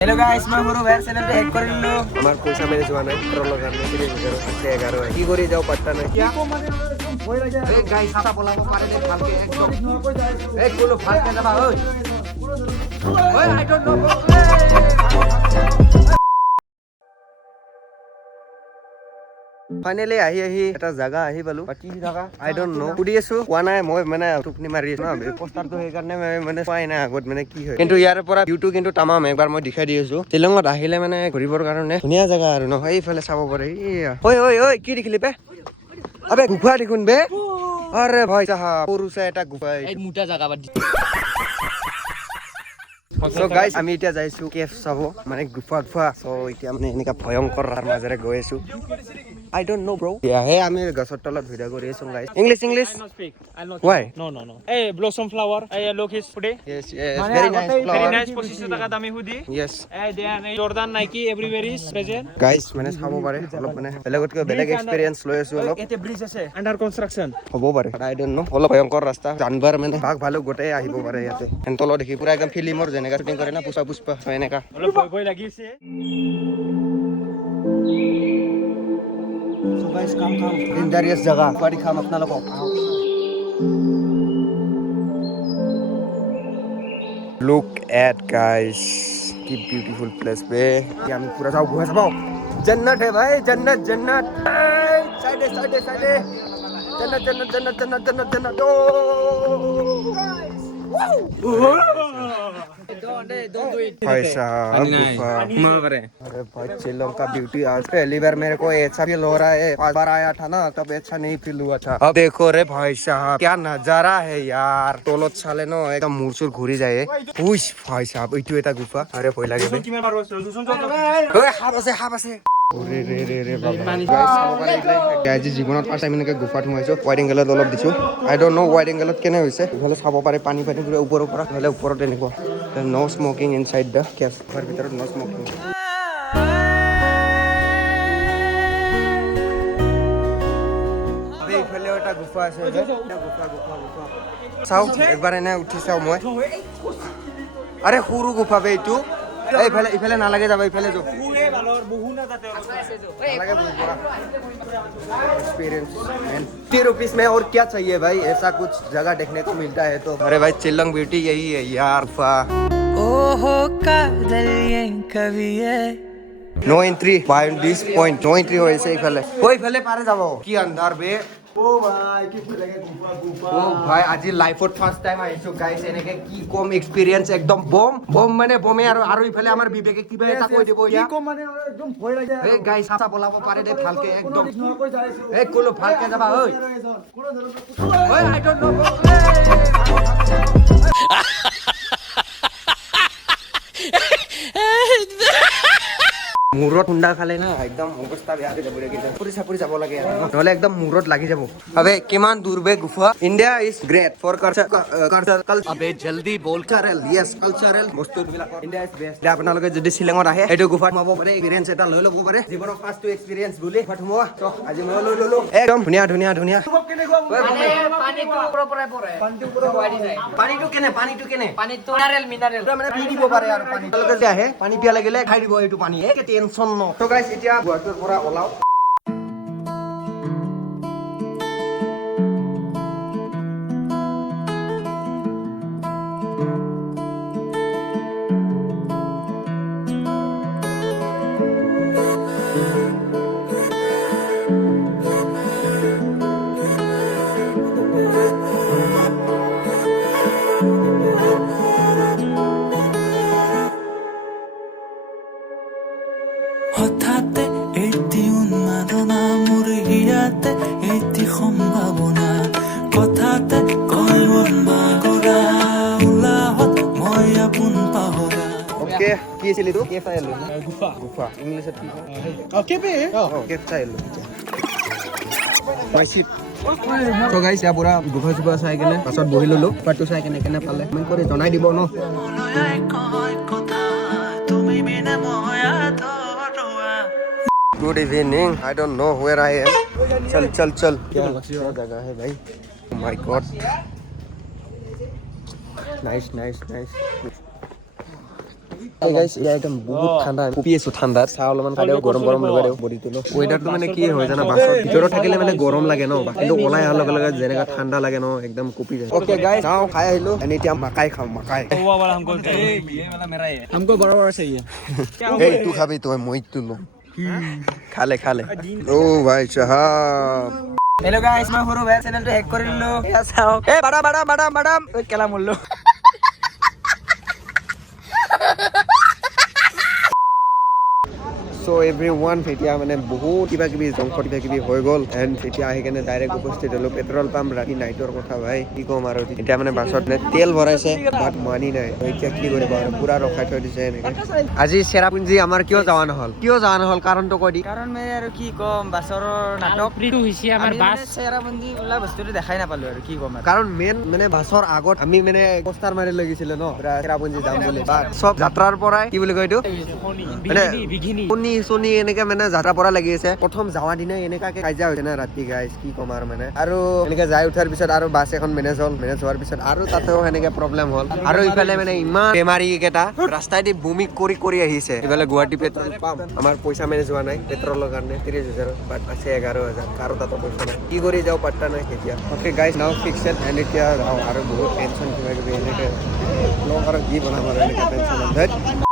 Hello guys मैं हूँ where channel पे हैक कर लो আমার পয়সা মেরে যোৱা নাই ট্ৰলৰ কাৰণে 11 কি কৰি যাও পাত্তা নাই এই গাইস এটা বলাব পাৰে নে ভালকে একদম এই কোলো ভালকে যাবা ঐ আই ডোন্ট নো ফাইনালি আহি এটা জায়গা আহি পালো কি জায়গা আই ডোন্ট নো সুধি আছো কোৱা নাই মই মানে টুপনি মাৰি আছো না পোষ্টাৰটো সেইকাৰণে মানে পাই নাই আগত মানে কি হয় কিন্তু ইয়াৰ পৰা ভিউটো কিন্তু তামাম একবাৰ মই দেখাই দি আছো শ্বিলঙত আহিলে মানে ঘূৰিবৰ কাৰণে ধুনীয়া জায়গা আৰু নহয় এইফালে চাব পাৰে ঐ ঐ ঐ কি দেখিলি বে আবে গুফা দেখোন বে আরে ভাই সাহাব সৰু চাই এটা গুফা এই মোটা জায়গা বাদ সো গাইস আমি এতিয়া যাইছো কেফ চাব মানে গুফা সো এতিয়া মানে এনেকা ভয়ংকৰ মাজেৰে গৈ আছো I don't know, bro. Yeah, hey, I'm a gasot tala video ko reason guys. English. I not speak. I'll not. Why? No. Hey, blossom flower. Hey, look his today. Yes. Very nice flower. Very nice position taka dami hoodie. Yes. Hey, they are Jordan, Nike, everywhere is present. Guys, mane sabo bare. Olop mane belagot ko belag experience loi asu olop. Ete bridge ase under construction. Hobo bare. I don't know. Olop bhayankor rasta. Janbar mane bhag bhalo gote ahibo bare yate. Entolo dekhi pura ekdom filmor jeneka shooting kore na puspa eneka. Olop boy lagise. So guys, come. Dangerous jagah. Padi kham apna logo. Look at guys. Ki beautiful place be. ये हम पूरा जाओ घूम सकते हो. जन्नत है भाई, जन्नत. साइड. जन्नत. Don't do it भाई साहब गुफा. अरे भाई श्रीलंका ब्यूटी आज पहली बार मेरे को ऐसा फील हो रहा है 5 बार आया था ना तब ऐसा नहीं फील हुआ था अब देखो रे भाई साहब क्या नजारा है यार तोलो चाले नो एकदम मुरसुर घूरी जाए उस भाई साहब इतु एटा गुफा अरे भय लागे बे ओए हाब আছে रे बाबा गाइस চাব পাৰিলে আজি জীৱনত ফাৰ্ষ্ট টাইম এনেকৈ গুফাত সোমাইছো ওয়াইড এংগলত অলপ দিছো আই ডোন্ট নো ওয়াইড এংগলত কেনে হৈছে ইফালে চাব পাৰে পানী পুৰা ওপৰৰ পৰা ইফালে ওপৰত এনেকুৱা নো স্মোকিং ইনসাইড দ্য কেফ ঘৰ ভিতৰত নো স্মোকিং আবে ইফালে এটা গুফা আছে যে গুফা চাও একবাৰ এনে উঠি চাও মই আৰে সৰু গুফা বে এইটো इफाले नालागे जाबा इफाले जो एक्सपीरियंस मैन 30 रुपीस में और क्या चाहिए भाई ऐसा कुछ जगह देखने को मिलता है तो अरे भाई चिल्लंग ब्यूटी यही है यार ओहो कादल ये कवि है no entry by this point no entry हो ऐसे इफाले पारे जाबो की अंदर बे ओ भाई की फुलेगे गुफा ओ भाई আজি লাইফত ফার্স্ট টাইম আইছো গাইস এনেকে কি কম এক্সপেরিয়েন্স একদম বম মানে বমে আৰু ইফালে আমাৰ বিবেকে কিবা এটা কৈ দিব কি কম মানে একদম ভয় লাগে এই গাইস আছা বলাব পাৰে দে ভালকে একদম এই কোলো ভালকে যাবা ওই আই ডোন্ট নো মূৰত হুণ্ডা খালে না একদম অৱস্থা বেয়া হৈ যাব ৰে পুৰি যাব লাগে নহলে একদম মূৰত লাগি যাব আবে কিমান দূৰ বে গুফা India is great for culture আবে জলদি বল কালচাৰেল ইয়েস কালচাৰেল বস্তুবিলাক ইণ্ডিয়া ইজ বেষ্ট আপোনালোকে যদি শ্বিলঙত আহে এইটো গুফাত সোমাব পাৰে এক্সপেৰিয়েন্স এটা লৈ ল'ব পাৰে জীৱনৰ ফাৰ্ষ্ট এক্সপেৰিয়েন্স বুলি গুফাত সোমোৱা তো আজি মই লৈ ললো একদম ধুনীয়া পানীটো ওপৰৰ পৰাই পৰে পানীটো কেনে পানীটো মিনাৰেল মানে পি দিব পাৰে আৰু পানী তেওঁলোকে যে আহে পানী পিয়া লাগিলে খাই দিব এইটো পানী একে টেনচন ন তো গাইস এতিয়া গুৱাহাটীৰ পৰা ওলাও হঠাতে এটি উন্মাদনা মোৰ হিয়াতে এটি সম্ভাৱনা কথাতে কয় মন বাগৰা উলাহত মই আপোন পাহৰা ওকে কি আছিল এইটো কেফ আইলো গুফা ইংলিছত কি কেফ আইলো পাইছিত তো গাইস ইয়া পুৰা গুফা চাই কেনে পাছত বহি ললো পাটো চাই কেনে পালে কমেন্ট কৰি জনাই দিব ন তুমি বিনা মই good evening I don't know where I am चल क्या जगह है भाई माय गॉड नाइस গাইস ইয়া একদম বহুত ঠাণ্ডা কপি আছো ঠাণ্ডা চাহ অলপমান খাই দিও গৰম গৰম লগাই দিও বডি তুলো ওয়েদাৰটো মানে কি হয় জানা বাছত ভিতৰত থাকিলে মানে গৰম লাগে ন কিন্তু ওলাই অহাৰ লগে লগে যেনেকা ঠাণ্ডা লাগে ন একদম কপি যায় ওকে গাইস চাও খাই আহিলো এনে এতিয়া মাকাই খাম মাকাই वो वाला हमको चाहिए ये वाला मेरा है हमको बड़ा बड़ा चाहिए এই তুই খাবি তুই মই তুলো খালে খালে ও ভাই সাহাব हेलो गाइस मैं हरो भाई चैनल तो हैक कर लो या चाओ ए बड़ा बड़ा बड़ा बड़ा केला मुल्लो সো এভৰিওৱান এতিয়া মানে বহুত কিবা কিবি জংঘল কিবা কিবি হৈ গ'ল এণ্ড এতিয়া আহি কেনে ডাইৰেক্ট উপস্থিত হ'লো পেট্ৰল পাম্প ৰাতি নাইটৰ কথা ভাই কি ক'ম আৰু এতিয়া মানে বাছত তেল ভৰাইছে বাট মানি নাই এতিয়া কি কৰিব আৰু পুৰা ৰখাই থৈ দিছে এনেকে আজি চেৰাপুঞ্জী আমাৰ কিয় যোৱা নহ'ল কাৰণটো কৈ দি কাৰণ মই আৰু কি কম বাছৰ নাটক প্ৰিটো হৈছে আমাৰ বাছ চেৰাপুঞ্জী ওলা বস্তুটো দেখাই নাপালো আৰু কি কম কাৰণ মেইন মানে বাছৰ আগত আমি মানে পোষ্টাৰ মাৰি লাগিছিলে ন চেৰাপুঞ্জী যাম বুলি বাট চব যাত্ৰাৰ পৰাই কি বুলি কয় এইটো মানে শুনি এনেকে মানে যাত্ৰা পৰা লাগি আছে প্ৰথম যাৱা দিনাই এনেকাকে কাজিয়া হৈছে না ৰাতি গাইছ কি কম আৰু মানে আৰু এনেকে যাই উঠাৰ পিছত আৰু বাছ এখন মেনেজ হোৱাৰ পিছত আৰু তাতেও এনেকে প্ৰব্লেম হ'ল আৰু ইফালে মানে ইমান বেমাৰী কেইটা ৰাস্তাইদি বমি কৰি আহিছে ইফালে গুৱাহাটী পেট্ৰল পাম্প আমাৰ পইচা মেনেজ হোৱা নাই পেট্ৰলৰ কাৰণে 30,000 বাট আছে 11,000 কাৰো তাতো পইচা নাই কি কৰি যাওঁ পাত্তা নাই এতিয়া অকে গাইছ নাও ফিক্সড এণ্ড এতিয়া আৰু বহুত টেনশ্যন কিবা কিবি এনেকে ব্লগ আৰু কি বনাম আৰু এনেকে টেনশ্যন